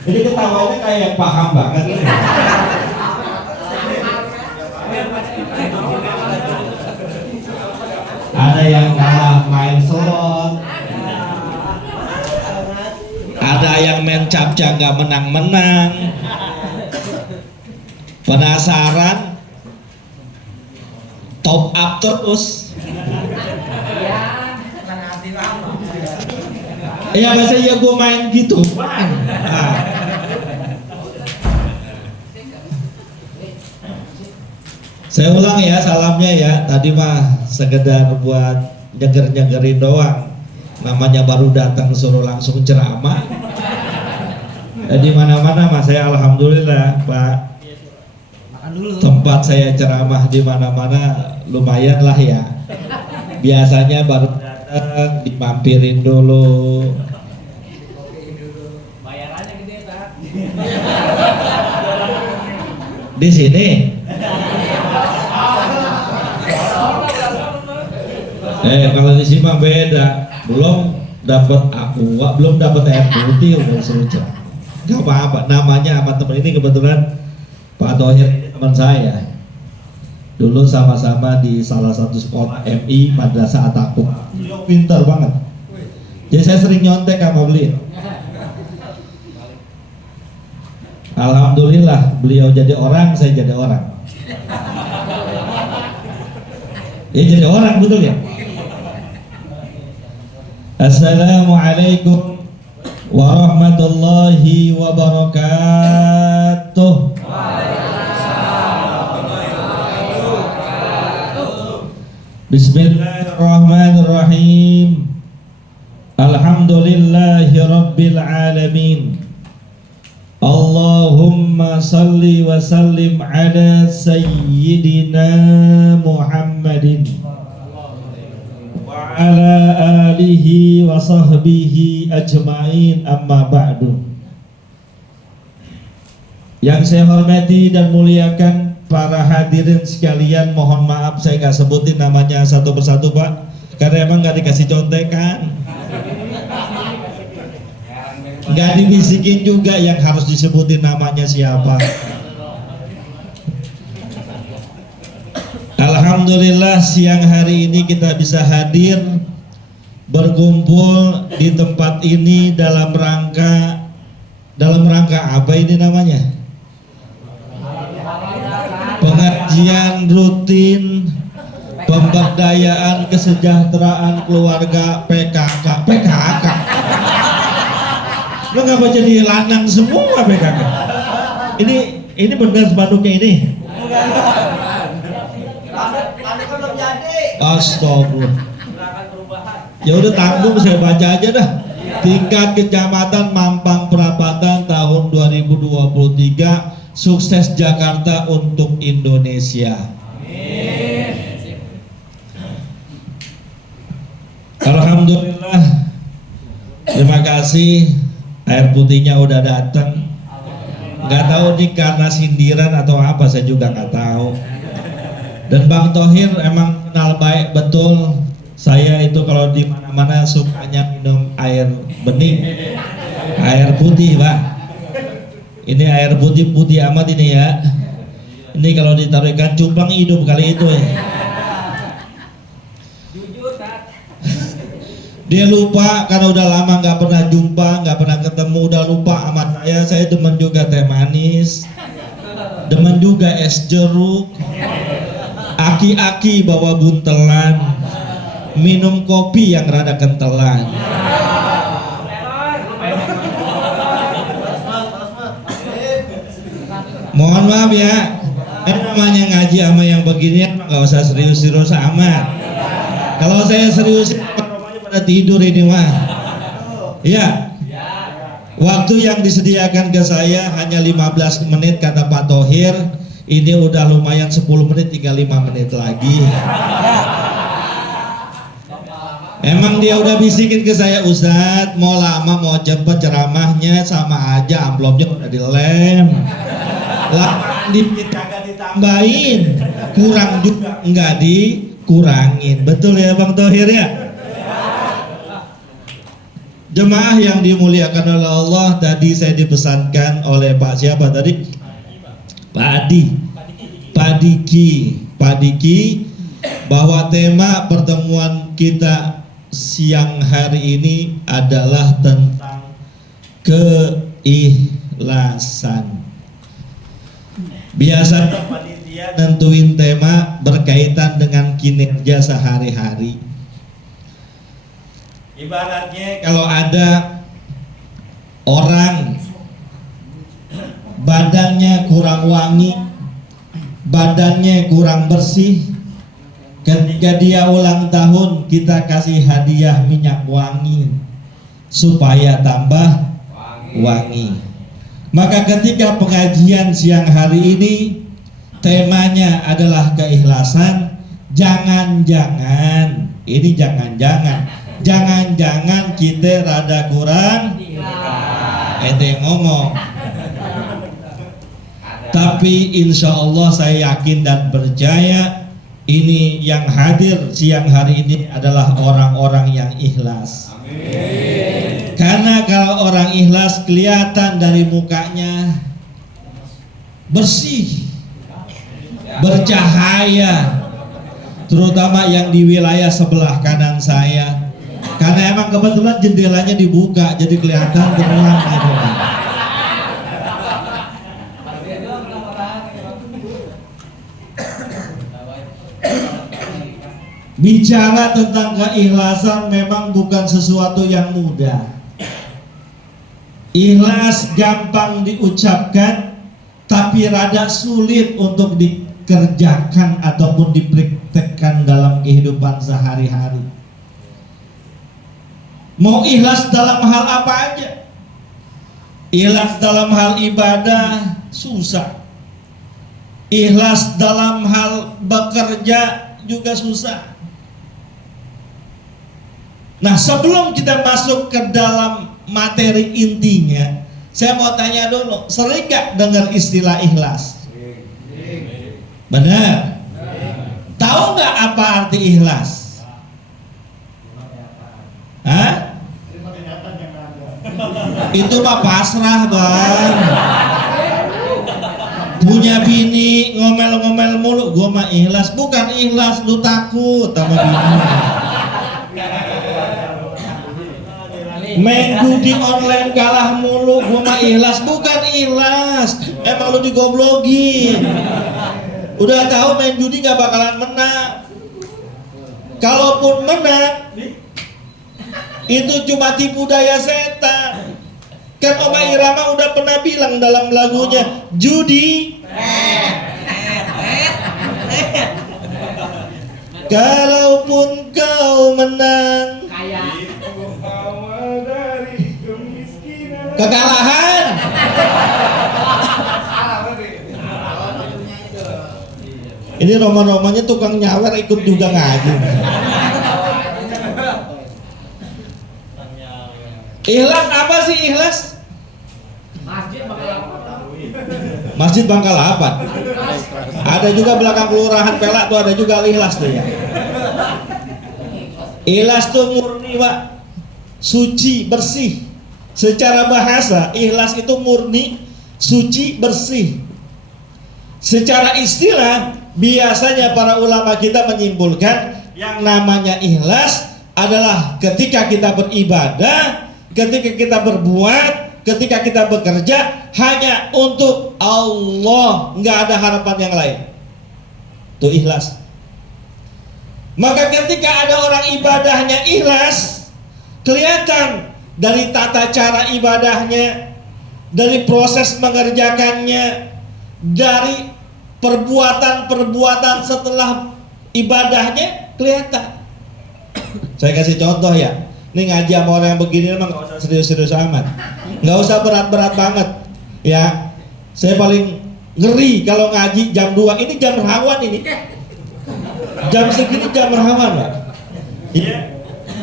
Jadi ketawanya kayak paham banget. Ada yang kalah main slot, ada yang main capca nggak menang-menang. Penasaran? Top up terus. Ya biasa ya gue main gitu. Nah. Saya ulang ya salamnya ya. Tadi mah sekedar buat nyeger-nyegerin doang. Namanya baru datang suruh langsung ceramah. Di mana-mana mah saya alhamdulillah Pak. Tempat saya ceramah di mana-mana lumayan lah ya. Biasanya baru datang dimampirin dulu. Bayarannya gede Pak. Di sini. Kalau di sini mah beda. Belum dapat aqua, belum dapat air putih udah suruh ceramah. Gak apa-apa. Namanya sama teman ini kebetulan Pak Thohir ini teman saya. Dulu sama-sama di salah satu sekolah MI Madrasah At-Taqwa. Beliau pintar banget. Jadi saya sering nyontek sama beliau. Alhamdulillah beliau jadi orang, saya jadi orang. Ya jadi orang betul ya. Assalamualaikum warahmatullahi wabarakatuh. Bismillahirrahmanirrahim. Alhamdulillahi rabbil alamin. Allahumma salli wa sallim ala sayyidina Muhammadin wa ala alihi wa sahbihi ajma'in, amma ba'du. Yang saya hormati dan muliakan para hadirin sekalian, mohon maaf saya nggak sebutin namanya satu persatu Pak, karena emang nggak dikasih contekan, nggak dibisikin juga yang harus disebutin namanya siapa. Alhamdulillah siang hari ini kita bisa hadir berkumpul di tempat ini dalam rangka apa ini namanya? Pengajian rutin pemberdayaan kesejahteraan keluarga PKK. Lo ngapa jadi lanang semua PKK? Ini benar spanduknya ini? Astagfirullah. Ya udah tanggung saya baca aja dah. Tingkat Kecamatan Mampang Perapatan tahun 2023, sukses Jakarta untuk Indonesia. Alhamdulillah. Terima kasih. Air putihnya udah datang. Nggak tahu nih karena sindiran atau apa, saya juga nggak tahu. Dan Bang Thohir emang kenal baik betul. Saya itu kalau di mana-mana sukanya minum air bening, air putih, Pak. Ini air putih amat ini ya. Ini kalau ditaruh ikan cupang hidup kali itu ya. Dia lupa karena udah lama nggak pernah jumpa, nggak pernah ketemu, udah lupa amat saya. Saya demen juga teh manis, demen juga es jeruk. Aki-aki bawa buntelan, minum kopi yang rada kentelan. Mohon maaf ya, namanya ngaji sama yang beginian nggak usah serius-serius amat. Kalau saya serius pada tidur ini mah. Ya. Waktu yang disediakan ke saya hanya 15 menit kata Pak Thohir. Ini udah lumayan 10 menit, tinggal 5 menit lagi. Emang dia udah bisikin ke saya, Ustadz mau lama mau cepet ceramahnya sama aja, amplopnya udah dilem. Lah kagak ditambahin, kurang juga enggak dikurangin. Betul ya Bang Thohir ya? Jemaah yang dimuliakan oleh Allah, tadi saya dipesankan oleh Pak siapa tadi? Pak Diki, bahwa tema pertemuan kita siang hari ini adalah tentang keikhlasan. Biasanya panitia nentuin tema berkaitan dengan kinerja sehari-hari. Ibaratnya kalau ada orang badannya kurang wangi, badannya kurang bersih, ketika dia ulang tahun kita kasih hadiah minyak wangi supaya tambah wangi. Maka ketika pengajian siang hari ini temanya adalah keikhlasan, jangan-jangan kita rada kurang ente ngomong. Tapi insya Allah saya yakin dan percaya ini yang hadir siang hari ini adalah orang-orang yang ikhlas. Amin. Karena kalau orang ikhlas kelihatan dari mukanya bersih, bercahaya, terutama yang di wilayah sebelah kanan saya. Karena emang kebetulan jendelanya dibuka, jadi kelihatan terang gitu. Bicara tentang keikhlasan memang bukan sesuatu yang mudah. Ikhlas gampang diucapkan, tapi rada sulit untuk dikerjakan ataupun dipraktekkan dalam kehidupan sehari-hari. Mau ikhlas dalam hal apa aja? Ikhlas dalam hal ibadah susah. Ikhlas dalam hal bekerja juga susah. Nah, sebelum kita masuk ke dalam materi intinya, saya mau tanya dulu, sering gak dengar istilah ikhlas? Benar? Tahu gak apa arti ikhlas? Hah? Itu mah pasrah, Bang. Punya bini ngomel-ngomel mulu, gua mah ikhlas. Bukan ikhlas, lu takut sama bini. Main judi online kalah mulu, gua mah ikhlas. Bukan ikhlas, emang lu digoblogin. Udah tahu main judi gak bakalan menang. Kalaupun menang, itu cuma tipu daya setan. Kan Oma Irama udah pernah bilang dalam lagunya, judi kalaupun kau menang, kekalahan. Ini roman-romannya tukang nyawer ikut juga ngaji. Ikhlas apa sih ikhlas? Masjid Bangkalapan. Ada juga belakang kelurahan Pelak tuh ada juga ikhlas tuh ya. Ikhlas tuh murni, Pak. Suci, bersih. Secara bahasa ikhlas itu murni, suci, bersih. Secara istilah biasanya para ulama kita menyimpulkan yang namanya ikhlas adalah ketika kita beribadah, ketika kita berbuat, ketika kita bekerja hanya untuk Allah, nggak ada harapan yang lain. Itu ikhlas. Maka ketika ada orang ibadahnya ikhlas, kelihatan dari tata cara ibadahnya, dari proses mengerjakannya, dari perbuatan-perbuatan setelah ibadahnya kelihatan. Saya kasih contoh ya. Ini ngaji sama orang yang begini memang gak usah serius-serius amat, gak usah berat-berat banget ya. Saya paling ngeri kalau ngaji jam 2, ini jam rawan ini. Jam segini jam rawan, Pak. Ya.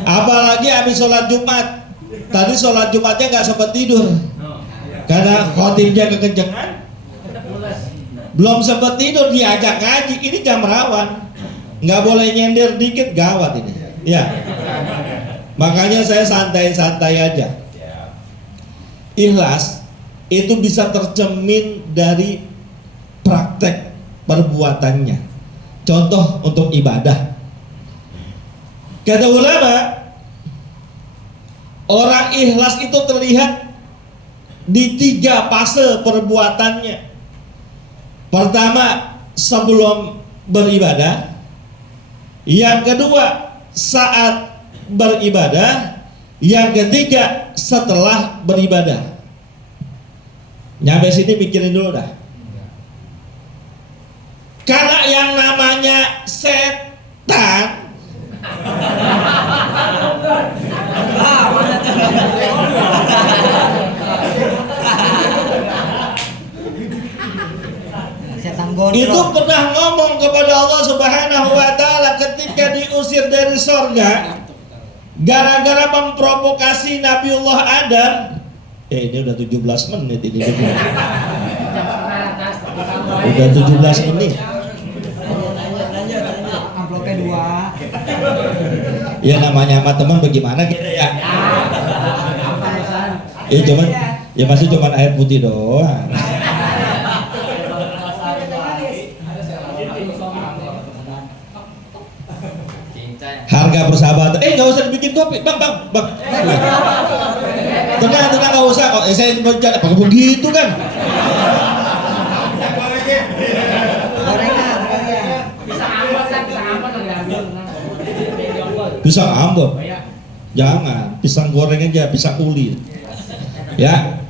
Apalagi habis sholat Jumat. Tadi sholat Jumatnya gak sempat tidur karena khotibnya kekencengan. Belum sempat tidur diajak ngaji, ini jam rawan. Nggak boleh nyender dikit, gawat ini. Ya. Makanya saya santai-santai aja. Ikhlas itu bisa tercermin dari praktek perbuatannya. Contoh untuk ibadah. Kata ulama, orang ikhlas itu terlihat di 3 fase perbuatannya. Pertama, sebelum beribadah. Yang kedua, saat beribadah. Yang ketiga, setelah beribadah. Nyampe sini pikirin dulu dah. Karena yang namanya setan itu pernah ngomong kepada Allah Subhanahu wa Ta'ala ketika diusir dari surga gara-gara memprovokasi Nabiullah Adam. Ini udah 17 menit ini. Udah 17 menit. Amplopnya 2. Ya namanya sama teman bagaimana kita ya. Cuman ya masih cuman air putih doang. Harga persahabatan. Nggak usah dibikin kopi, bang. Tenang nggak usah kok. Saya bercanda. Pakai begitu kan? Pisang ambon. Jangan, pisang goreng aja, pisang uli. Ya,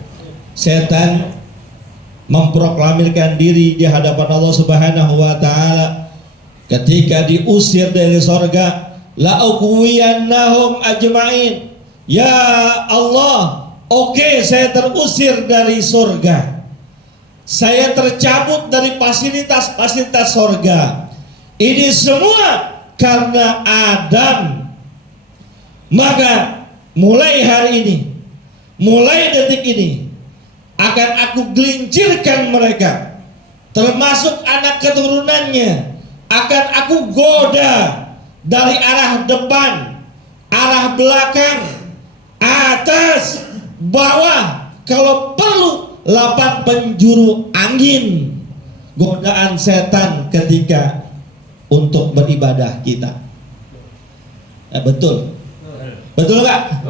setan memproklamirkan diri di hadapan Allah Subhanahu wa Ta'ala ketika diusir dari sorga. La uqwiyannahum ajma'in. Ya Allah, oke, saya terusir dari surga. Saya tercabut dari fasilitas-fasilitas surga. Ini semua karena Adam. Maka mulai hari ini, mulai detik ini, akan aku gelincirkan mereka, termasuk anak keturunannya, akan aku goda dari arah depan, arah belakang, atas, bawah, kalau perlu 8 penjuru angin godaan setan ketika untuk beribadah kita. Betul nggak?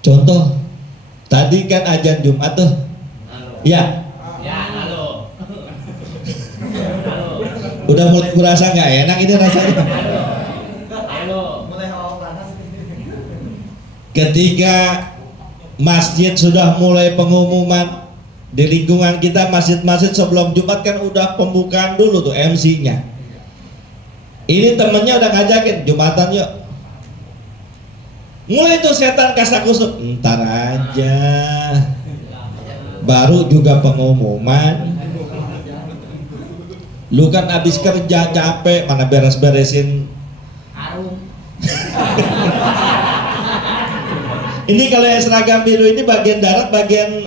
Contoh tadi kan azan Jumat tuh. Ya. Udah mulai berasa nggak enak ini rasanya. Ketika masjid sudah mulai pengumuman di lingkungan kita, masjid-masjid sebelum Jumat kan udah pembukaan dulu tuh MC-nya. Ini temennya udah ngajakin Jumatan yuk. Mulai tuh setan kasak-kusuk, ntar aja. Baru juga pengumuman. Lu kan habis kerja capek, mana beres-beresin ini kalau yang seragam biru ini bagian darat, bagian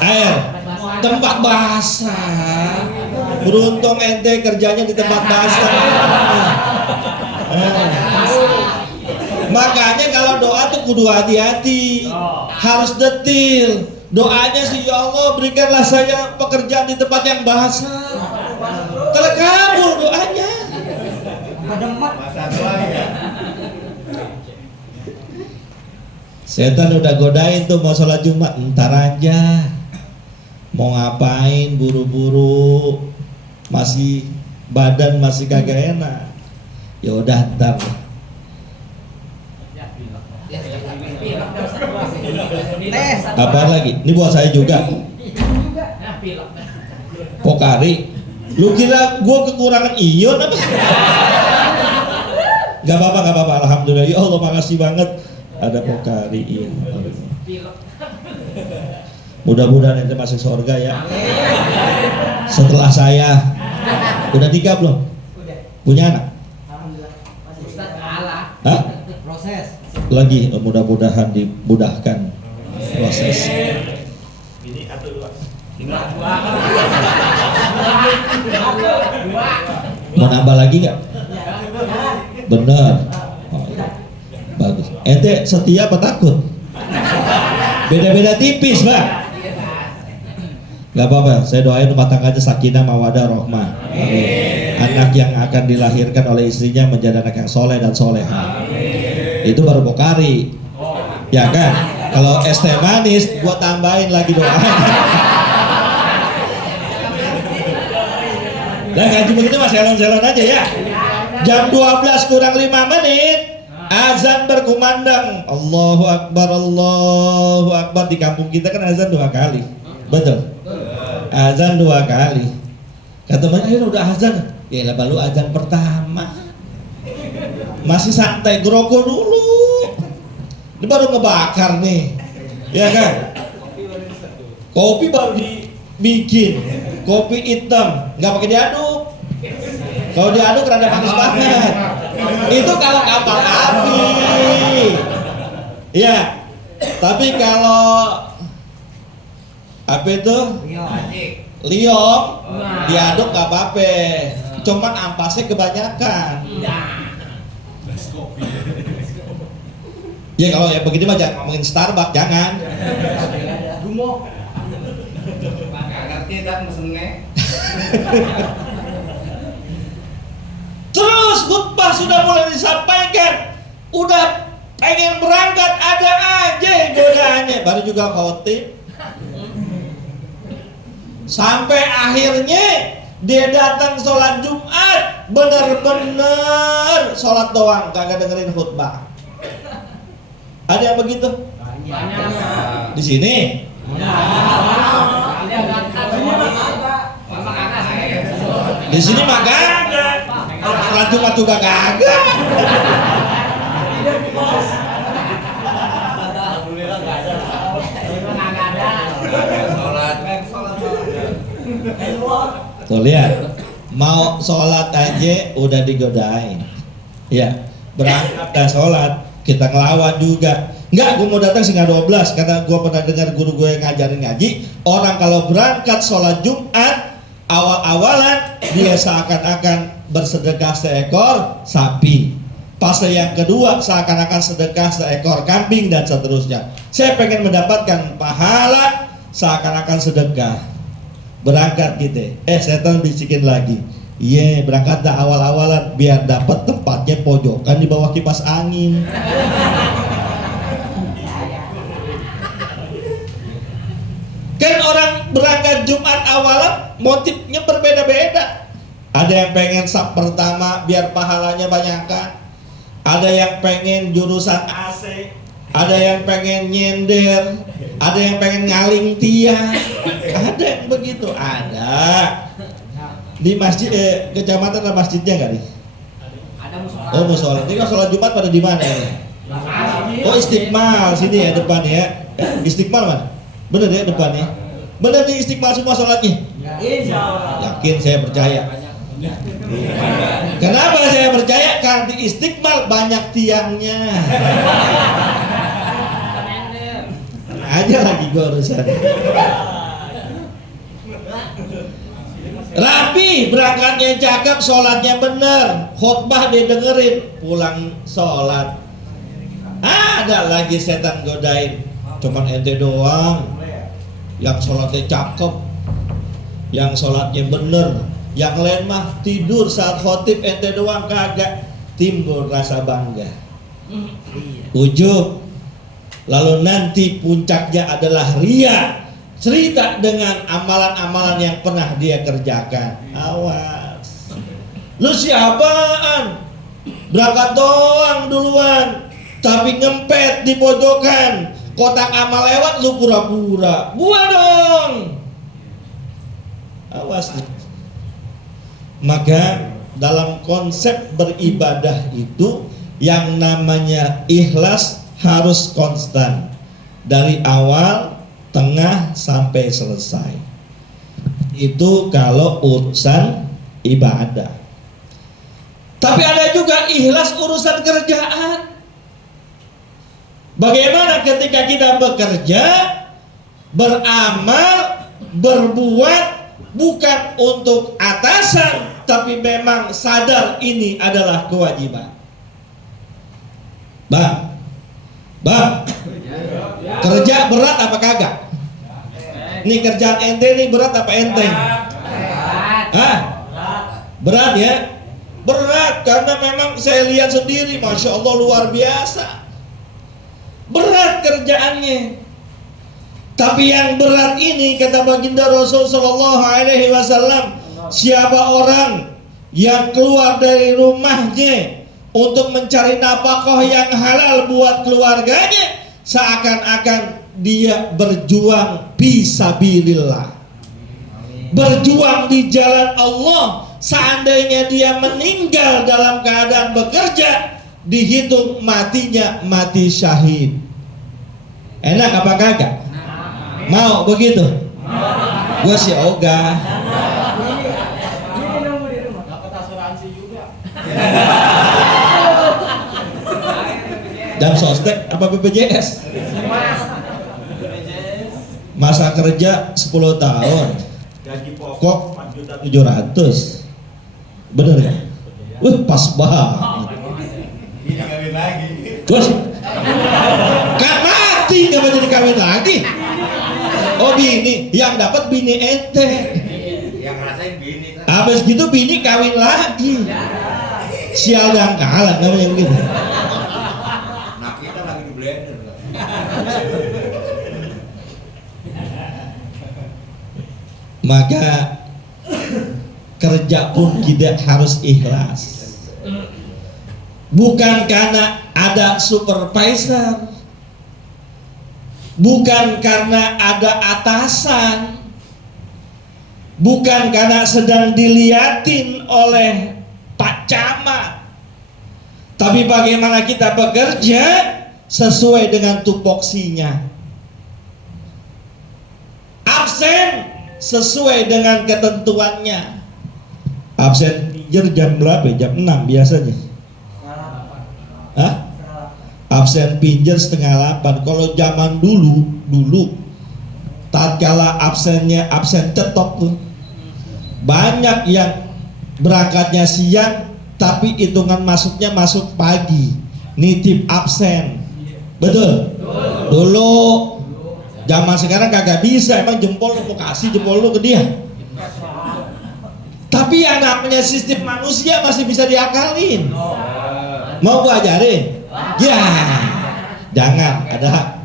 air, tempat basah. Beruntung ente kerjanya di tempat basah. Makanya kalau doa tuh kudu hati-hati, harus detil. Doanya sih, ya Allah berikanlah saya pekerjaan di tempat yang basah. Terkabul doanya. Setan udah godain tuh mau sholat Jumat, ntar aja. Mau ngapain buru-buru, masih badan masih kagak enak. Ya udah ntar. Apa lagi? Ini buat saya juga. Pokari. Lu kira gua kekurangan ion apa? Gak apa-apa. Alhamdulillah. Ya Allah, makasih banget ada Pokari. Iya. Mudah-mudahan ente masuk surga ya. Setelah saya. Udah nikah belum? Punya anak? Hah? Proses. Lagi, mudah-mudahan dimudahkan proses. Ini atau dua? Mau nambah lagi nggak? Bener. Oh, iya. Ente setia apa takut? Beda-beda tipis, Bang. Gak apa-apa, saya doain rumah tangganya sakinah mawadah rohmah. Amin. Anak yang akan dilahirkan oleh istrinya menjadi anak yang soleh dan soleha. Itu baru Pokari, ya kan? Kalau es teh manis, gua tambahin lagi doanya. Dan ngaji begitu mas, selon-selon aja ya. Jam 12 kurang 5 menit, azan berkumandang. Allahu Akbar, Allahu Akbar. Di kampung kita kan azan 2 kali, betul? Azan 2 kali. Kata banyak, udah azan. Ya lah baru azan pertama. Masih santai, geroko dulu. Ini baru ngebakar nih, ya kan? Kopi baru dibikin, kopi hitam, nggak pakai diaduk. Kalau diaduk rada panis banget. Itu kalau kapal api. Ya, tapi kalau apa itu? Liong diaduk nggak apa-apa, cuman ampasnya kebanyakan. Ya kalau ya begini mah jangan ngomongin Starbucks, jangan. Gumo. Nggak ngerti dan mesennya. Terus khutbah sudah mulai disampaikan, udah pengen berangkat ada aja godaannya, baru juga khotib. Sampai akhirnya dia datang sholat Jumat, bener-bener sholat doang, kagak dengerin khutbah. Ada yang begitu? Di sini? Di sini mah kagak. Sholat Jumat juga kagak. Tuh lihat, mau sholat aja udah digodain. Ya, berangkat dah sholat, kita ngelawan juga. Enggak, gue mau datang setengah 12 karena gue pernah dengar guru gue yang ngajarin ngaji. Orang kalau berangkat sholat Jumat awal-awalan dia seakan-akan bersedekah seekor sapi. Fase yang kedua seakan-akan sedekah seekor kambing dan seterusnya. Saya pengen mendapatkan pahala seakan-akan sedekah. Berangkat gitu. Setan bisikin lagi. Iya, berangkat dah awal-awalan biar dapat tempatnya pojokan di bawah kipas angin. Kan orang berangkat Jumat awalan motifnya berbeda-beda. Ada yang pengen sab pertama biar pahalanya banyakkan. Ada yang pengen jurusan AC. Ada yang pengen nyender. Ada yang pengen ngaling tiang. Ada yang begitu. Ada. Di masjid kecamatan ada masjidnya nggak nih? Ada musola. Oh musola. Ini kan sholat Jumat pada di mana ini? Oh Istiqmal sini ya depan ya. Istiqmal mana? Bener ya depannya. Bener nih Istiqmal semua sholatnya. Yakin saya percaya. Kenapa saya percaya? Karena di Istiqmal banyak tiangnya. Aja lagi gue urusan. Rapi, berangkatnya cakep, sholatnya bener, khotbah dia dengerin, pulang sholat. Ada lagi setan godain, cuman ente doang yang sholatnya cakep, yang sholatnya bener, yang lain mah tidur saat khotib, ente doang kagak. Timbul rasa bangga, ujub, lalu nanti puncaknya adalah ria. Cerita dengan amalan-amalan yang pernah dia kerjakan. Awas, lu siapaan? Berangkat doang duluan, tapi ngempet di pojokan. Kotak amal lewat, lu pura-pura. Buah dong. Awas. Maka dalam konsep beribadah itu yang namanya ikhlas harus konstan dari awal, tengah sampai selesai. Itu kalau urusan ibadah. Tapi ada juga ikhlas urusan kerjaan. Bagaimana ketika kita bekerja, beramal, berbuat bukan untuk atasan, tapi memang sadar ini adalah kewajiban. Bang, Bang, kerja berat apa kagak? Nih kerjaan ente nih berat apa enteng? Hah? Berat ya? Berat karena memang saya lihat sendiri, Masya Allah luar biasa. Berat kerjaannya. Tapi yang berat ini kata baginda Rasul Sallallahu Alaihi Wasallam, siapa orang yang keluar dari rumahnya untuk mencari nafkah yang halal buat keluarganya, seakan-akan dia berjuang fisabilillah, berjuang di jalan Allah. Seandainya dia meninggal dalam keadaan bekerja, dihitung matinya mati syahid. Enak apa kagak? Mau begitu? Gue sih ogah. Dapat asuransi juga. Dan sostek apa BPJS? Masa kerja 10 tahun, gaji pokok 4.700.000. Bener kan? Pas banget. Ini kawin lagi. Terus kan mati nggak mau jadi kawin lagi. Oh bini, yang dapat bini ente. Yang ngerasain bini kan. Habis gitu bini kawin lagi. Sial dan kalah namanya begitu. Nah kita lagi di blender. Maka kerja pun tidak harus ikhlas. Bukan karena ada supervisor, bukan karena ada atasan, bukan karena sedang diliatin oleh Pak Camat, tapi bagaimana kita bekerja sesuai dengan tupoksinya. Absen sesuai dengan ketentuannya. Absen pinjer jam berapa? Jam 6 biasanya. Hah? Absen pinjer setengah 8. Kalau zaman dulu tatkala absennya absen cetok tuh, banyak yang berangkatnya siang tapi hitungan masuknya masuk pagi, nitip absen. Betul? Dulu. Zaman sekarang kagak bisa, emang jempol lu mau kasih jempol lu ke dia. Tapi yang namanya sistem manusia masih bisa diakalin. Mau gua ajarin? Ya, jangan ada.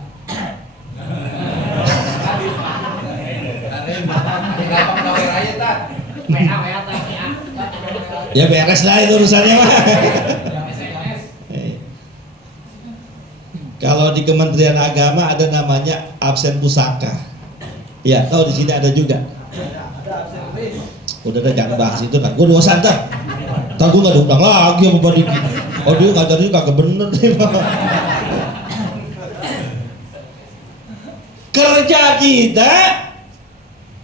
Ya beres lah itu urusannya mah. Kalau di Kementerian Agama ada namanya absen pusaka. Ya, tahu di sini ada juga. Udah jangan bahas itu kan. Gue dosa ntar. Ntar gue nggak diundang lagi sama Pak Diki. Oh dia ngajarnya kagak bener nih. Kerja kita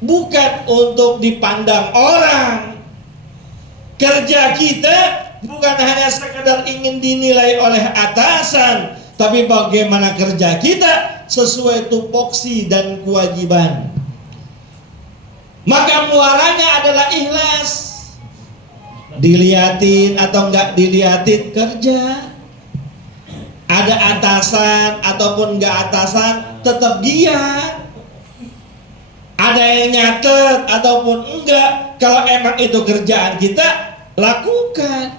bukan untuk dipandang orang. Kerja kita bukan hanya sekedar ingin dinilai oleh atasan, tapi bagaimana kerja kita sesuai tupoksi dan kewajiban. Maka muaranya adalah ikhlas. Diliatin atau enggak diliatin kerja. Ada atasan ataupun enggak atasan tetap giat. Ada yang nyatet ataupun enggak, kalau emang itu kerjaan kita lakukan.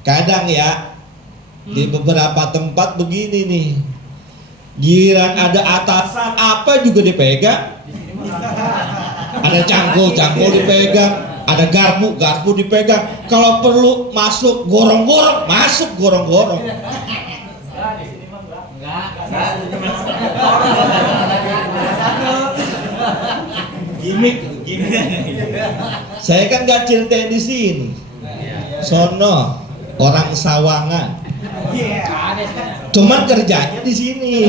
Kadang ya di beberapa tempat begini nih, giliran ada atasan apa juga dipegang. Ada cangkul dipegang, ada garpu dipegang. Kalau perlu masuk gorong-gorong, masuk gorong-gorong. Gimik. Saya kan gak ceritain di sini. Sono orang Sawangan. Cuman kerjanya di sini.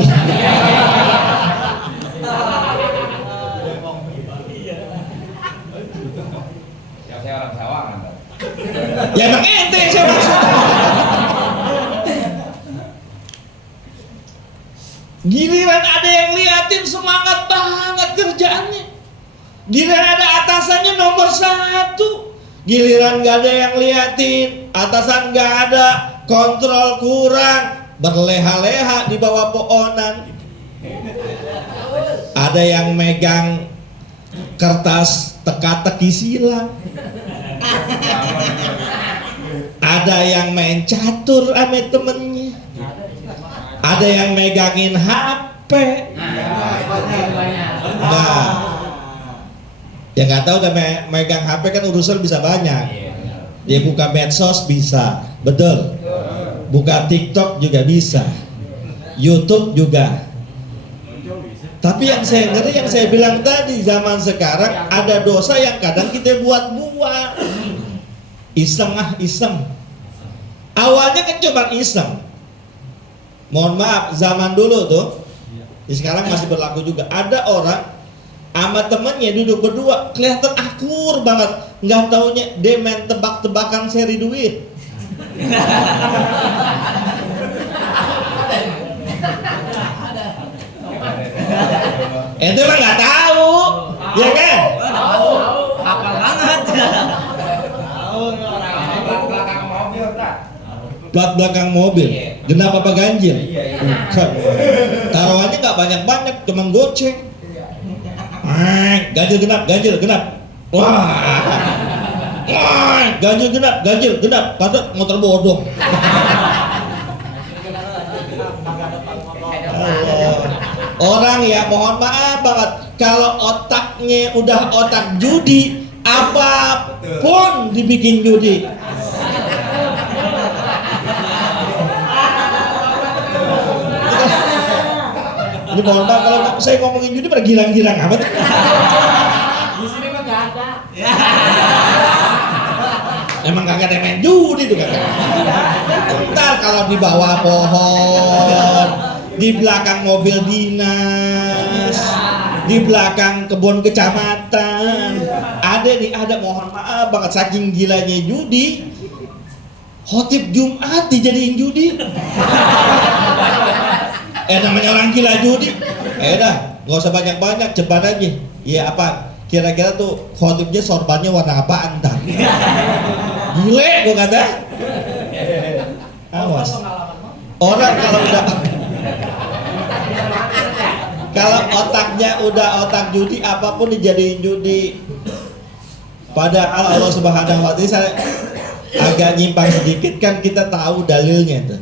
Saya orang Sawangan. Ya emang ente yang saya maksud. Giliran ada yang liatin semangat banget kerjaannya. Giliran ada atasannya nomor 1. Giliran gak ada yang liatin, atasan gak ada, kontrol kurang, berleha-leha di bawah pohonan. Ada yang megang kertas teka-teki silang. Ada yang main catur sama temennya. Ada yang megangin HP. Nah, ya nggak tahu, udah megang HP kan urusan bisa banyak. Dia buka medsos bisa, betul. Buka TikTok juga bisa, YouTube juga. Tapi yang saya ngeri, yang saya bilang tadi, zaman sekarang ada dosa yang kadang kita buat-buat. Iseng. Awalnya kan cuma iseng. Mohon maaf, zaman dulu tuh, sekarang masih berlaku juga. Ada orang sama temennya duduk berdua, kelihatan akur banget. Nggak taunya dia main tebak-tebakan seri duit. Itu mah nggak tahu, ya kan? Tahu. Hafal banget. Belakang mobil, tak? Plat belakang mobil, genap apa ganjil? Taruhannya nggak banyak-banyak, cuma goceng. Ganjil genap. Wah, ganjil genap. Padahal motor bodong. Orang ya, mohon maaf banget, kalau otaknya udah otak judi, apapun dibikin judi. Ini mohon maaf kalau saya ngomongin judi pada girang-girang amat. Di sini mah nggak ada. Emang kagak ada main judi tuh kagak. Ntar kalau di bawah pohon, di belakang mobil dinas, di belakang kebun kecamatan, ada mohon maaf banget, saking gilanya judi, khotib Jumat dijadiin judi. Namanya orang gila judi. Dah, nggak usah banyak-banyak, cepat aja. Ya apa? Kira-kira tuh khotibnya sorbannya warna apa entar? Gile, gua kata. Awas. Orang kalau otaknya udah otak judi, apapun dijadiin judi. Padahal Allah Subhanahu wa Ta'ala, saya agak nyimpang sedikit, kan kita tahu dalilnya tuh.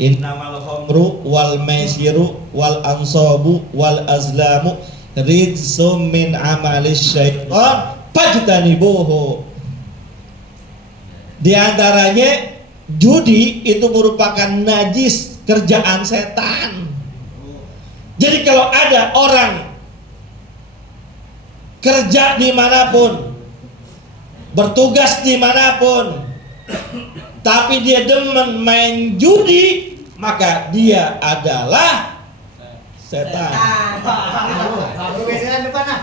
Innamal khamru wal maisiru wal ansabu wal azlamu rijsum min amalis syaitan fajtanibuhu. Di antaranya judi itu merupakan najis, kerjaan setan. Jadi kalau ada orang kerja dimanapun, bertugas dimanapun, tapi dia demen main judi, maka dia adalah setan. Baru geseran depan ah.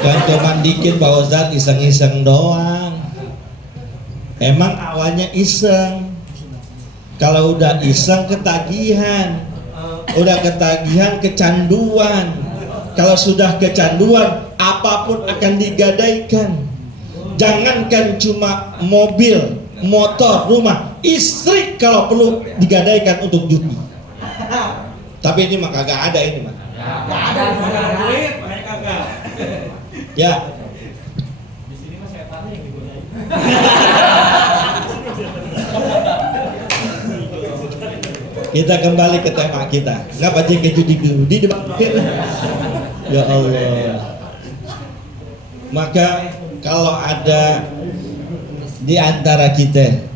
Kan cuman dikit Pak Ustadz, iseng-iseng doang. Emang awalnya iseng. Kalau udah iseng ketagihan, udah ketagihan kecanduan. Kalau sudah kecanduan, apapun akan digadaikan. Jangankan cuma mobil, motor, rumah, istri kalau perlu digadaikan untuk judi. Tapi ini mah kagak ada ini mah. Nggak ada duit, mereka nggak. Ya. Di sini mah setannya yang digodain. Kita kembali ke tema kita. Ngapa aja ke judi di ya Allah. Maka kalau ada di antara kita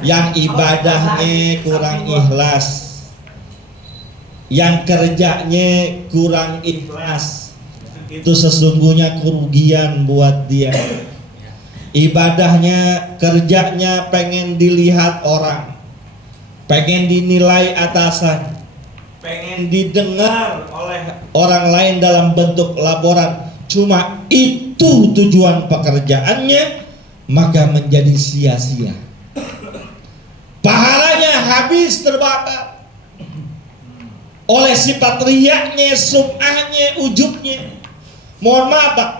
yang ibadahnya kurang ikhlas, yang kerjanya kurang ikhlas, itu sesungguhnya kerugian buat dia. Ibadahnya, kerjanya pengen dilihat orang, pengen dinilai atasan, pengen didengar oleh orang lain dalam bentuk laporan, cuma itu tujuan pekerjaannya, maka menjadi sia-sia. Pahalanya habis terbakar oleh sifat riyaknya, sum'ahnya, ujubnya. Mohon maaf Pak,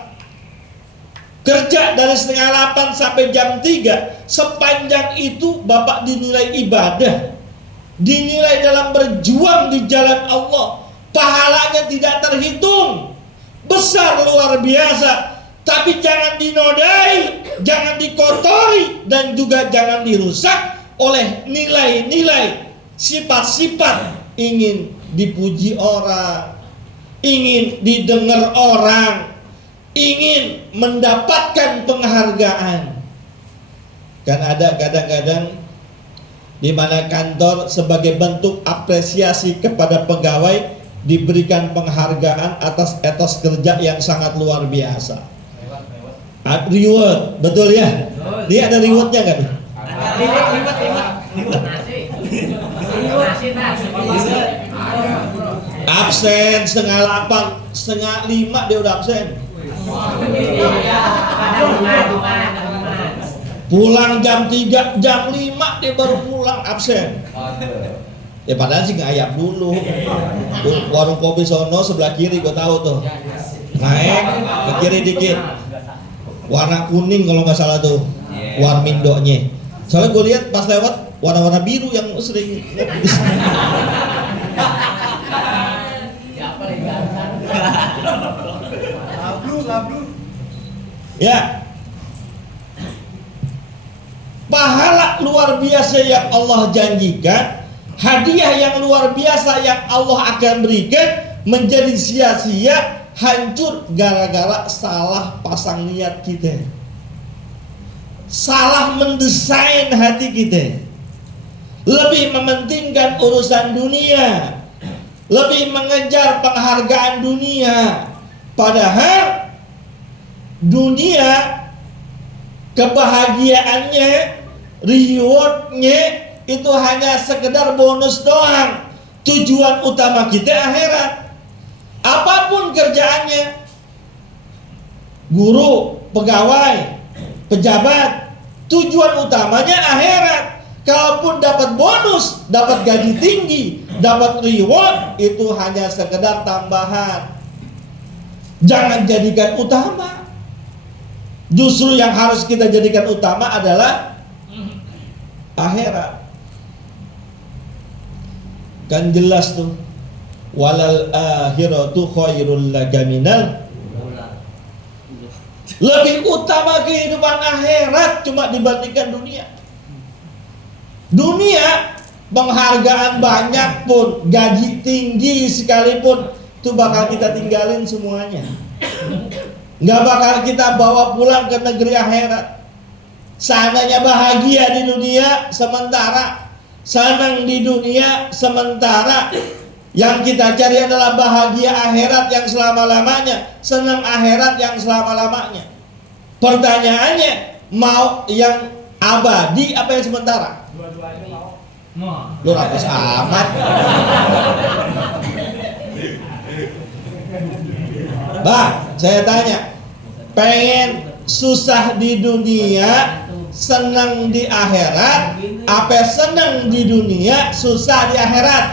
kerja dari setengah 8 sampai jam 3, sepanjang itu Bapak dinilai ibadah, dinilai dalam berjuang di jalan Allah, pahalanya tidak terhitung, besar luar biasa. Tapi jangan dinodai, jangan dikotori, dan juga jangan dirusak oleh nilai-nilai, sifat-sifat ingin dipuji orang, ingin didengar orang, ingin mendapatkan penghargaan. Kan ada kadang-kadang di mana kantor sebagai bentuk apresiasi kepada pegawai diberikan penghargaan atas etos kerja yang sangat luar biasa. Reward, betul ya? Dia ada rewardnya kan? Absen setengah 8, setengah 5 dia udah absen. Pulang jam 3, jam 5 dia baru pulang absen. Ya padahal sih ngayap dulu. Warung kopi sono sebelah kiri gue tahu tuh. Naik ke kiri dikit. Warna kuning kalau nggak salah tuh, warmindonya. Soalnya gue lihat pas lewat warna-warna biru yang sering. Ya, pahala luar biasa yang Allah janjikan, hadiah yang luar biasa yang Allah akan berikan menjadi sia-sia, hancur gara-gara salah pasang niat kita, salah mendesain hati kita, lebih mementingkan urusan dunia, lebih mengejar penghargaan dunia. Padahal dunia, kebahagiaannya, rewardnya itu hanya sekedar bonus doang. Tujuan utama kita akhirat. Apapun kerjaannya, guru, pegawai, pejabat, tujuan utamanya akhirat. Kalaupun dapat bonus, dapat gaji tinggi, dapat reward, itu hanya sekedar tambahan. Jangan jadikan utama. Justru yang harus kita jadikan utama adalah akhirat. Kan jelas tuh, walal akhiratu khairul laka minal. Lebih utama kehidupan akhirat cuma dibandingkan dunia. Dunia penghargaan banyak pun, gaji tinggi sekalipun, itu bakal kita tinggalin semuanya. Nggak bakal kita bawa pulang ke negeri akhirat. Seandainya bahagia di dunia sementara, senang di dunia sementara, yang kita cari adalah bahagia akhirat yang selama-lamanya, senang akhirat yang selama-lamanya. Pertanyaannya, mau yang abadi apa yang sementara? Dua-duanya mau. Lu rapis amat. Bah, saya tanya, pengen susah di dunia, senang di akhirat, apa senang di dunia, susah di akhirat?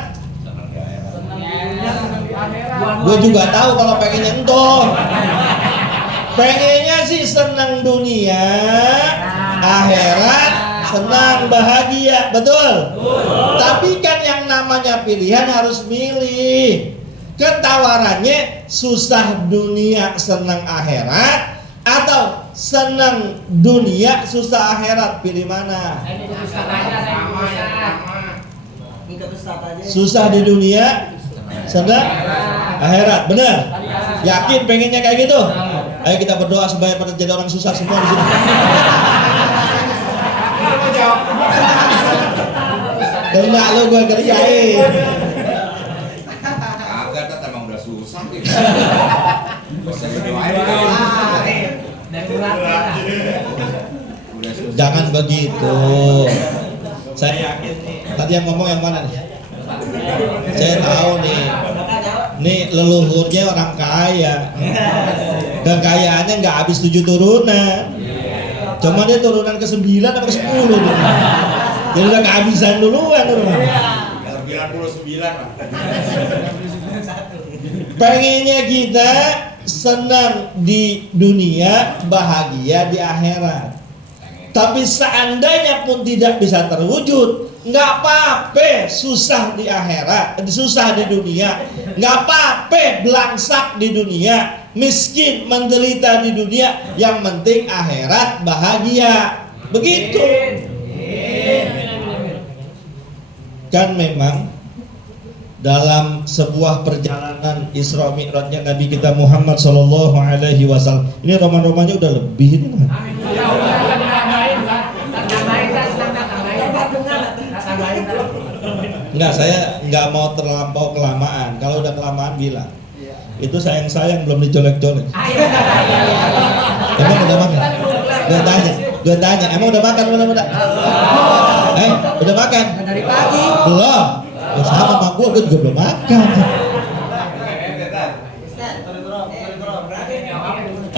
Gue juga tahu kalau pengennya entuh. Pengennya sih senang dunia, akhirat, senang bahagia, betul? Tapi kan yang namanya pilihan harus milih. Kan tawarannya susah dunia, senang akhirat, atau senang dunia, susah akhirat, pilih mana? Susah di dunia, senang akhirat, benar? Yakin pengennya kayak gitu? Ayo kita berdoa supaya pada jadi orang susah semua di sini. Kena lu gue kerjain. Kagak, tat emang udah susah gitu. Jangan begitu. Saya yakin nih. Tadi yang ngomong yang mana nih? Saya tahu nih. Nih leluhurnya orang kaya. Kekayaannya nggak habis 7 turunan. Cuma dia turunan ke-9 atau ke-10 nih. Jadi udah kehabisan duluan rumah. 99 lah. Pengennya kita senang di dunia, bahagia di akhirat. Tapi seandainya pun tidak bisa terwujud, nggak apa-apa susah di akhirat, susah di dunia, nggak apa-apa belangsak di dunia, miskin menderita di dunia, yang penting akhirat bahagia. Begitu. Kan memang dalam sebuah perjalanan Isra Mi'rajnya Nabi kita Muhammad Sallallahu Alaihi Wasallam, ini roman-romannya udah lebih ini kan? Enggak, saya nggak mau terlampau kelamaan. Kalau udah kelamaan bilang. Itu sayang-sayang belum dicolek-colek. Emang udah makan? Gue tanya, emang udah makan belum? Udah makan? Dari pagi. Belum. Ya sama sama gue juga belum makan.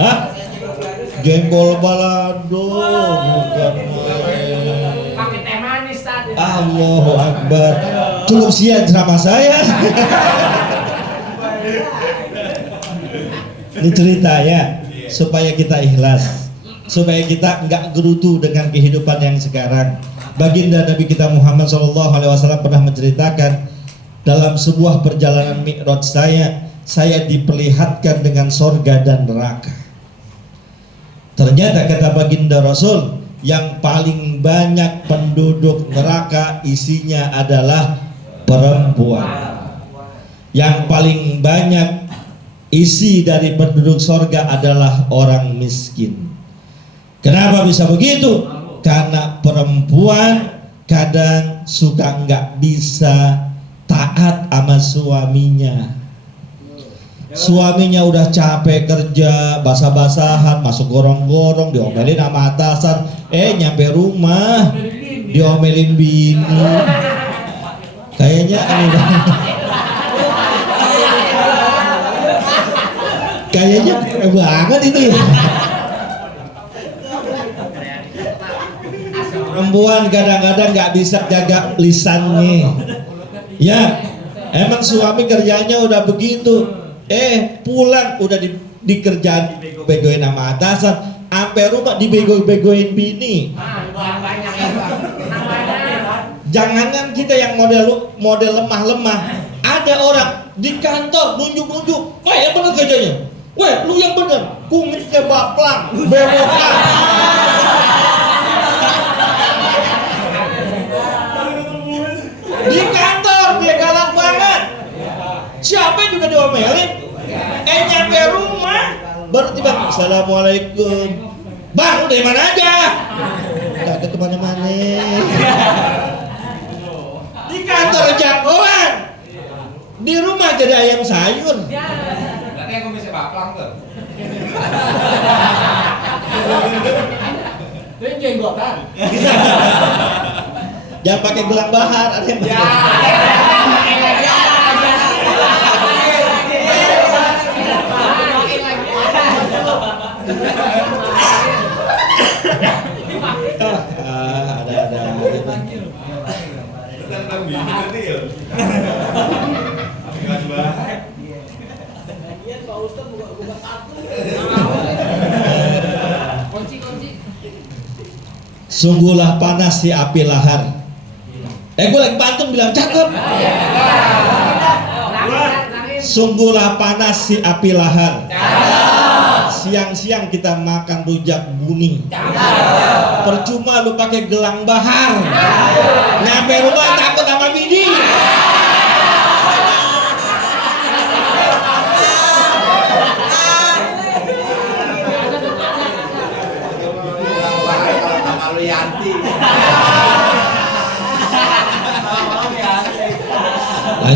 Hah? Jengkol balado bukan main. Pakai teh manis tadi. Allahu Akbar. Cukup siang ceramah saya. Ini cerita ya, supaya kita ikhlas, supaya kita nggak gerutu dengan kehidupan yang sekarang. Baginda Nabi kita Muhammad SAW pernah menceritakan, dalam sebuah perjalanan Mi'raj saya diperlihatkan dengan sorga dan neraka. Ternyata kata baginda Rasul, yang paling banyak penduduk neraka isinya adalah perempuan. Yang paling banyak isi dari penduduk sorga adalah orang miskin. Kenapa bisa begitu? Karena perempuan kadang suka nggak bisa taat sama suaminya. Suaminya udah capek kerja, basah-basahan, masuk gorong-gorong, diomelin sama atasan. Nyampe rumah diomelin bini. Kayaknya aneh. Kayaknya keren banget itu ya. Perempuan kadang-kadang nggak bisa jaga lisannya. Ya, emang suami kerjanya udah begitu. Pulang udah dikerjain dibego-begoin sama atasan, sampai rumah dibego-begoin bini. Jangankan kita yang model lemah-lemah, ada orang di kantor nunjuk-nunjuk, wah yang bener kerjanya, wah lu yang bener, kumisnya baplang, bewokan. Di kantor dia galak banget, siapa juga diomelin. Nyampe rumah baru tiba, assalamualaikum, bang lu dari mana aja? Kagak kemana-mana. Di kantor jagoan, di rumah jadi ayam sayur. Berarti aku bisa baplang tuh. Itu jenggotan. Jangan pakai gelang bahar, ada yang Sungguhlah panas si api lahar. Gue lagi pantun bilang cakep. Sungguhlah panas si api lahar. Siang-siang kita makan rujak buni. Percuma lu pakai gelang bahar. Nyampe rumah takut sama bini.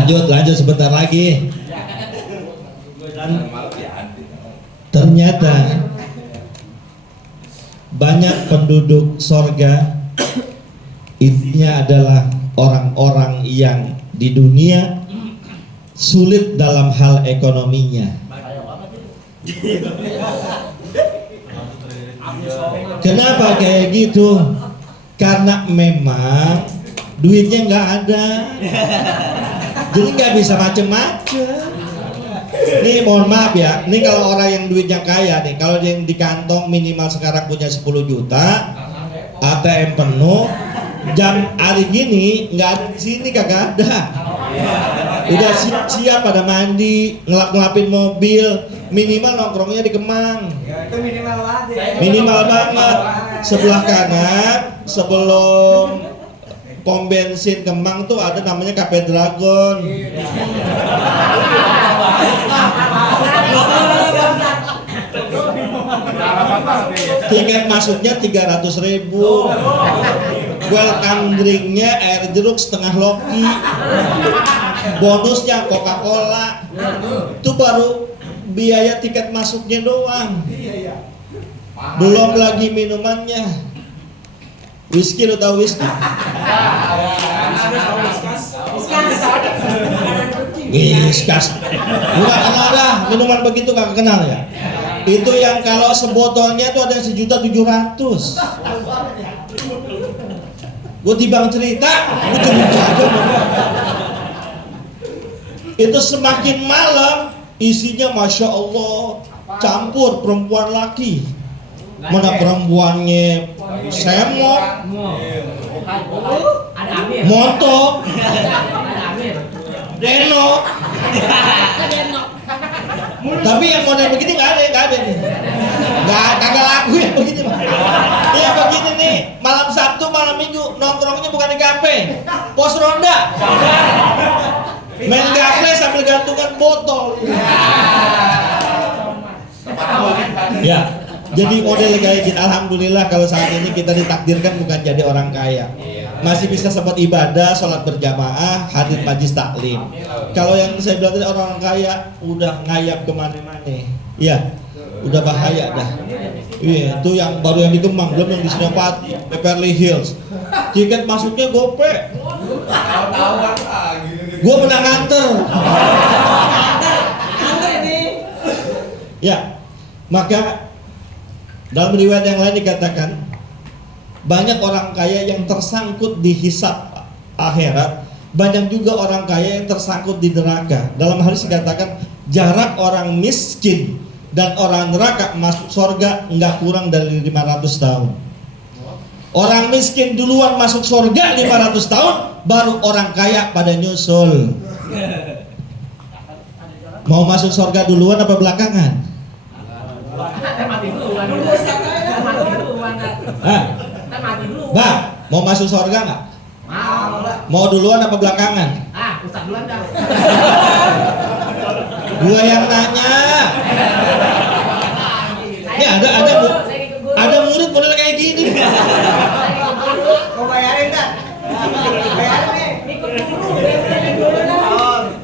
Lanjut sebentar lagi. Ternyata banyak penduduk sorga intinya adalah orang-orang yang di dunia sulit dalam hal ekonominya. Kenapa kayak gitu? Karena memang duitnya nggak ada, jadi nggak bisa macem-macem. Nih mohon maaf ya, ini kalau orang yang duitnya kaya nih, kalau yang di kantong minimal sekarang punya 10 juta, ATM penuh, jam hari gini nggak ada di sini, kagak ada. Udah siap-siap pada mandi, ngelap-ngelapin mobil, minimal nongkrongnya di Kemang. Ya, itu minimal banget. Minimal banget. Sebelah kanan sebelum pom bensin Kemang tuh ada namanya Cafe Dragon. Tiket masuknya 300.000. Welcome drinknya air jeruk setengah loki. Bonusnya Coca-Cola. Itu baru biaya tiket masuknya doang. Belum lagi minumannya. Whisky, lo tau whisky? Whiskas. Gak kenal dah, minuman begitu gak kenal ya. Itu yang kalau sebotolnya tuh ada yang 1.700.000. Gue tibang cerita, gue cuma aja. Itu semakin malam isinya masya Allah campur perempuan laki. Mana perempuannya semok, montok, denok. Tapi yang model begini nggak ada nih. Kagak laku yang begini. Iya begini nih, malam Sabtu, malam Minggu nongkrongnya bukan di kafe, pos ronda. Main gaple sambil gantungan botol. Ya, jadi model kayak gitu. Alhamdulillah kalau saat ini kita ditakdirkan bukan jadi orang kaya, masih bisa sempat ibadah, sholat berjamaah, hadir majlis taklim. Kalau yang saya bilang tadi orang kaya udah ngayap kemana-mana, ya udah bahaya dah. Iya, itu yang baru yang di Kemang, belum yang di Senopati, Beverly Hills. Tiket masuknya gope. Tahu-tahuan lagi. Gua menang nganter. Ya, maka dalam riwayat yang lain dikatakan banyak orang kaya yang tersangkut di hisab akhirat, banyak juga orang kaya yang tersangkut di neraka. Dalam hadis dikatakan jarak orang miskin dan orang neraka masuk surga nggak kurang dari 500 tahun. Orang miskin duluan masuk surga 500 tahun, baru orang kaya pada nyusul. Mau masuk surga duluan apa belakangan? Bang, mau masuk surga nggak? Mau duluan apa belakangan? Ustaz duluan dah. Gua yang nanya. Ya ada murid model kayak gini. Kau bayarin dah. Bayarin nih.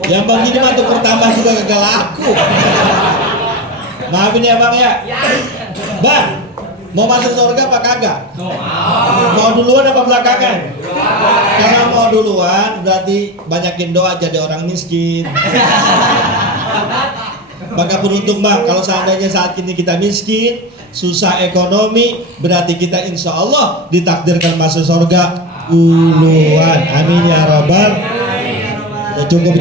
Yang begini mah tuh pertambah juga gagal laku. Maafin ya bang ya. Bang, mau masuk surga apa kagak? Mau duluan apa belakangan? Kalau mau duluan berarti banyakin doa jadi orang miskin. Maka beruntung bang, kalau seandainya saat ini kita miskin, susah ekonomi, berarti kita insya Allah ditakdirkan masuk surga duluan. Amin ya robbal. Ya cukup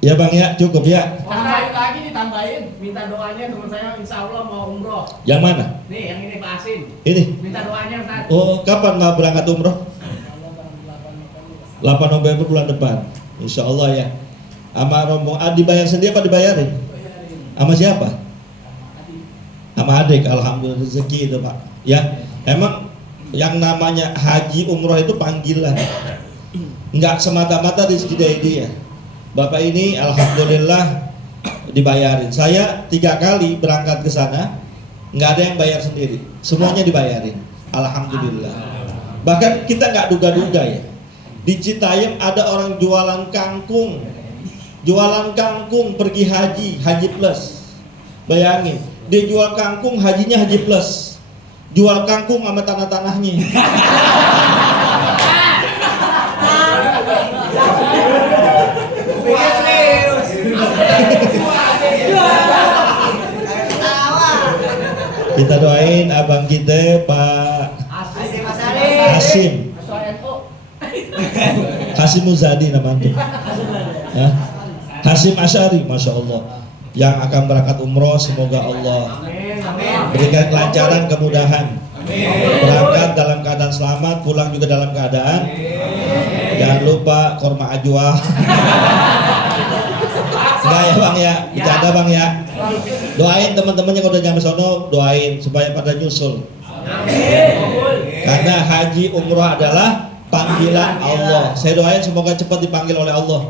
ya bang ya, cukup ya. Tambahin lagi ditambahin, minta doanya teman saya insya Allah mau umroh. Yang mana? Nih yang ini Pak Asin. Ini. Minta doanya Ustaz. Oh, kapan mau berangkat umroh? 8 November bulan depan. Insya Allah ya. Sama rombong, dibayar sendiri apa dibayarin? Sama siapa? Sama adik. Alhamdulillah rezeki itu pak. Ya, emang yang namanya haji umroh itu panggilan. Enggak semata-mata rezeki dari dia. Bapak ini alhamdulillah dibayarin. Saya 3 kali berangkat ke sana, nggak ada yang bayar sendiri. Semuanya dibayarin. Alhamdulillah. Bahkan kita nggak duga-duga ya. Di Citayam ada orang jualan kangkung. Jualan kangkung pergi haji plus. Bayangin, dia jual kangkung, hajinya haji plus. Jual kangkung sama tanah-tanahnya. Kita doain abang kita Pak Hasim. Hasim Muzadi namanya. Ya. Hasim Asyari, masya Allah. yang akan berangkat umroh semoga Allah berikan kelancaran, kemudahan. Berangkat dalam keadaan selamat, pulang juga dalam keadaan. Jangan lupa korma ajwa. Enggak ya bang ya, bercanda bang ya. Doain teman-teman yang udah nyampe sono, doain supaya pada nyusul. Karena haji umroh adalah panggilan Allah. Saya doain semoga cepat dipanggil oleh Allah.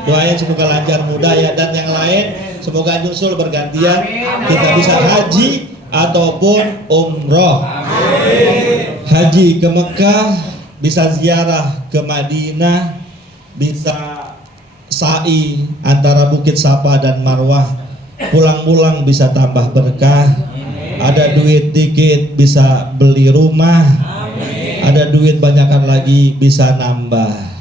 Doain semoga lancar, mudah ya, dan yang lain semoga nyusul bergantian. Kita bisa haji ataupun umroh. Haji ke Mekah, bisa ziarah ke Madinah, bisa sa'i antara Bukit Safa dan Marwah. Pulang-pulang bisa tambah berkah. Ada duit dikit bisa beli rumah. Ada duit banyakan lagi bisa nambah.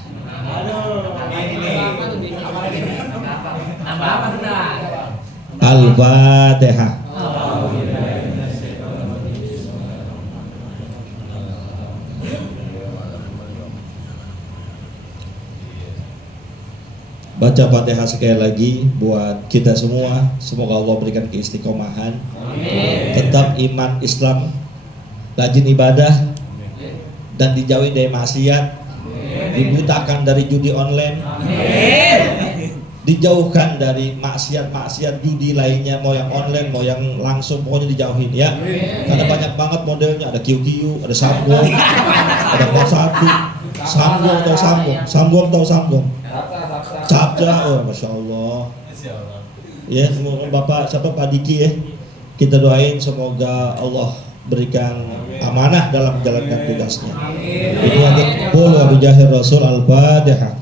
Al-Fatihah. Baca Fatihah sekali lagi buat kita semua. Semoga Allah berikan keistiqomahan. Tetap iman Islam, rajin ibadah, dan dijauhi dari maksiat, dibutakan dari judi online, dijauhkan dari maksiat-maksiat judi lainnya, mau yang online mau yang langsung, pokoknya dijauhin ya. Karena banyak banget modelnya, ada QQ, ada Sambung, ada Sambung, Capca, oh masya Allah. Ya semoga Bapak siapa Pak Diki ya, kita doain semoga Allah berikan amanah dalam menjalankan tugasnya. Ini yang terkumpul wa bijahir Rasul. Al-Fatihah.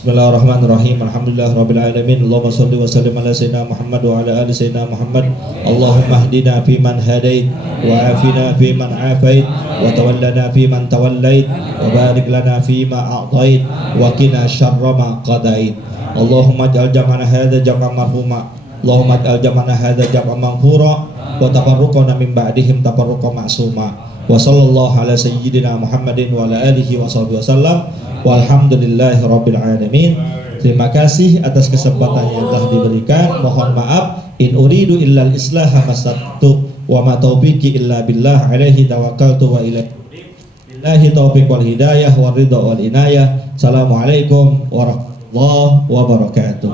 Bismillahirrahmanirrahim. Alhamdulillahirabbil alamin. Allahumma shalli wa sallim ala sayyidina Muhammad wa ala ali sayyidina Muhammad. Allahumma hdina fi man hadait wa afina fi man afait wa tawallana fi man tawallait wa barik lana fi ma a'tait wa qina syarra ma qadait. Allahumma ij'al jam'ana hadza jam'an marhuma. Allahumma ij'al jam'ana hadza jam'an maghfura wa tafarruqana min ba'dihim tafarruqan ma'suma. Wa sallallahu ala sayyidina Muhammadin wa ala alihi wa sahbihi wasallam. Walhamdulillahirabbil alamin. Terima kasih atas kesempatan yang telah diberikan. Mohon maaf, in uridu illal islaha mastattu wa ma taufiqi illa billah, alaihi tawakkaltu wa ilaihi unib. Billahi taufiq wal hidayah wa ridha wal inayah. Assalamualaikum warahmatullahi wabarakatuh.